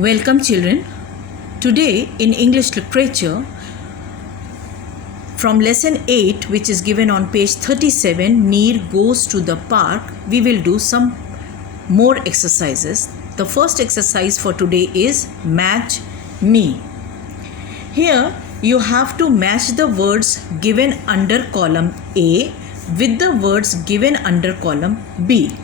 Welcome children. Today in English literature from lesson 8, which is given on page 37, Neer goes to the park, we will do some more exercises. The first exercise for today is match me. Here you have to match the words given under column A with the words given under column B.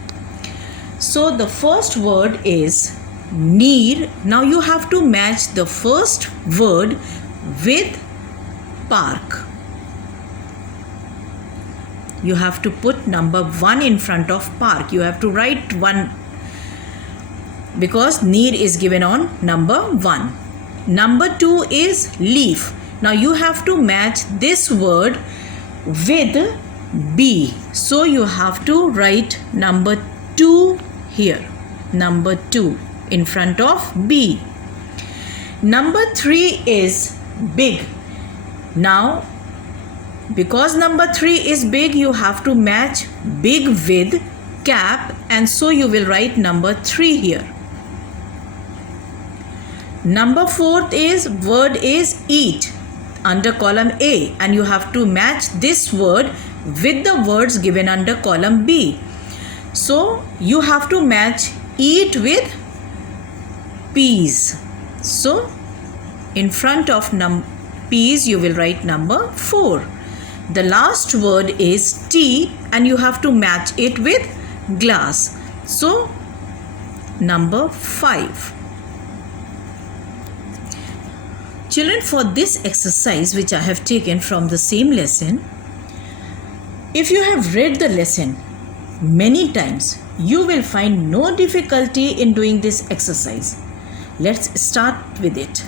So the first word is Neer. Now you have to match the first word with park. You have to put number 1 in front of park. You have to write 1 because Neer is given on number 1. Number 2 is leaf. Now you have to match this word with B. So you have to write number 2 here. Number 2 in front of B. Number 3 is big. Now because number 3 is big, you have to match big with cap, and so you will write number 3 here. Number 4 is word is eat under column A, and you have to match this word with the words given under column B. So you have to match eat with peas. So in front of peas you will write number 4. The last word is tea, and you have to match it with glass. So number 5. Children, for this exercise which I have taken from the same lesson, if you have read the lesson many times, you will find no difficulty in doing this exercise. Let's start with it.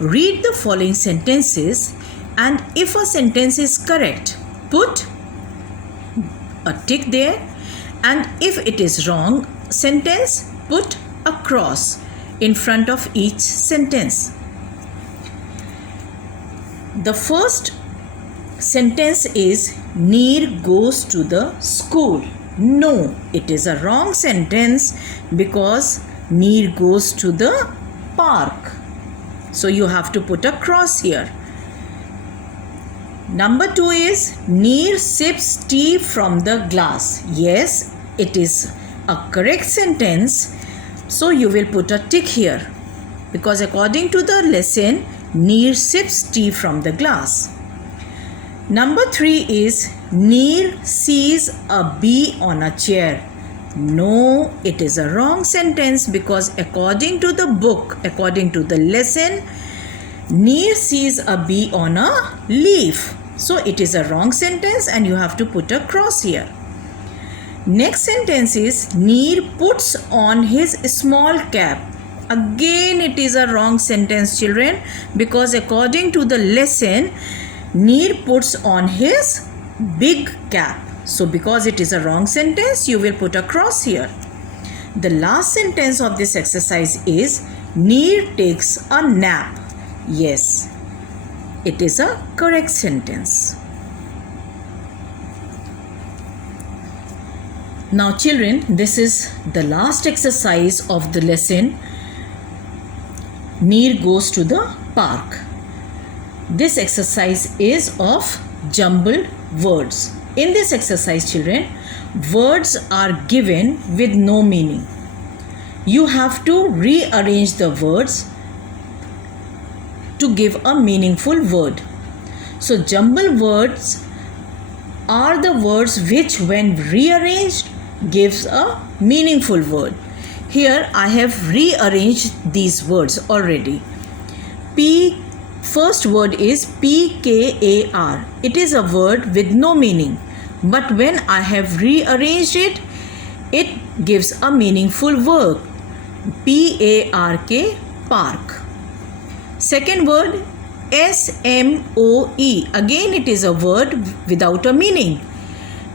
Read the following sentences, and if a sentence is correct, put a tick there, and if it is wrong sentence, put a cross in front of each sentence. The first sentence is Neer goes to the school. No, it is a wrong sentence because Neer goes to the park. So you have to put a cross here. Number 2 is Neer sips tea from the glass. Yes, it is a correct sentence. So you will put a tick here because according to the lesson, Neer sips tea from the glass. Number 3 is Neer sees a bee on a chair. No, it is a wrong sentence because according to the book, according to the lesson, Neer sees a bee on a leaf. So it is a wrong sentence and you have to put a cross here. Next sentence is Neer puts on his small cap. Again, it is a wrong sentence, children, because according to the lesson, Neer puts on his big cap. So because it is a wrong sentence, you will put a cross here. The last sentence of this exercise is Neer takes a nap. Yes, it is a correct sentence. Now children, this is the last exercise of the lesson. Neer goes to the park. This exercise is of jumbled words. In this exercise, children, words are given with no meaning. You have to rearrange the words to give a meaningful word. So jumbled words are the words which when rearranged gives a meaningful word. Here I have rearranged these words already. First word is PKAR. It is a word with no meaning, but when I have rearranged it, it gives a meaningful word. PARK, park. Second word SMOE. Again it is a word without a meaning,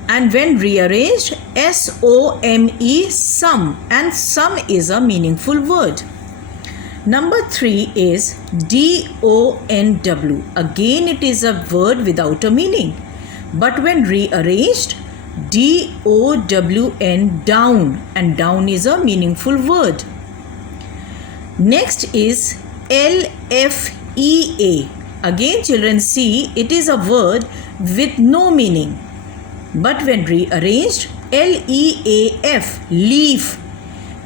and when rearranged, SOME, sum, and sum is a meaningful word. Number 3 is DONW. Again it is a word without a meaning, but when rearranged, DOWN, down, and down is a meaningful word. Next is LFEA. Again, children, see, it is a word with no meaning. But when rearranged, LEAF, leaf,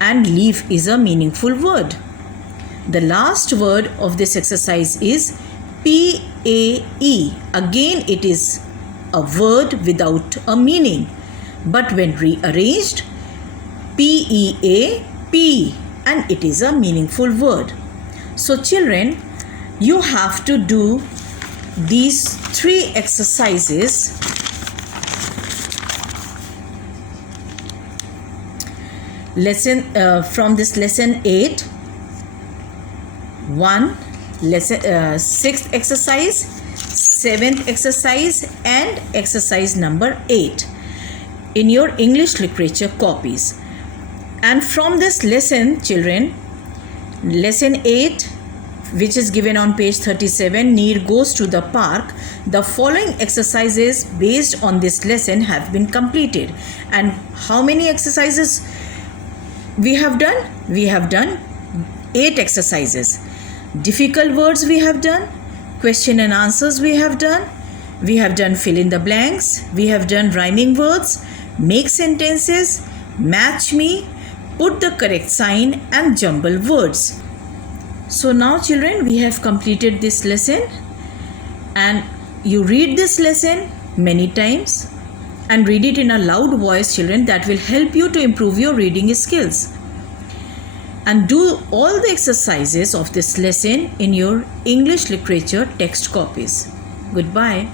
and leaf is a meaningful word. The last word of this exercise is PAE. Again, it is a word without a meaning. But when rearranged, PEA, P, and it is a meaningful word. So children, you have to do these 3 exercises from this lesson 8, 1, lesson 6th exercise, 7th exercise, and exercise number 8 in your English literature copies. And from this lesson, children, lesson 8, which is given on page 37, Neer goes to the park, the following exercises based on this lesson have been completed. And how many exercises we have done? We have done 8 exercises. Difficult words we have done, question and answers we have done fill in the blanks, we have done rhyming words, make sentences, match me, put the correct sign, and jumble words. So now children, we have completed this lesson, and you read this lesson many times and read it in a loud voice, children. That will help you to improve your reading skills. And do all the exercises of this lesson in your English literature text copies. Goodbye.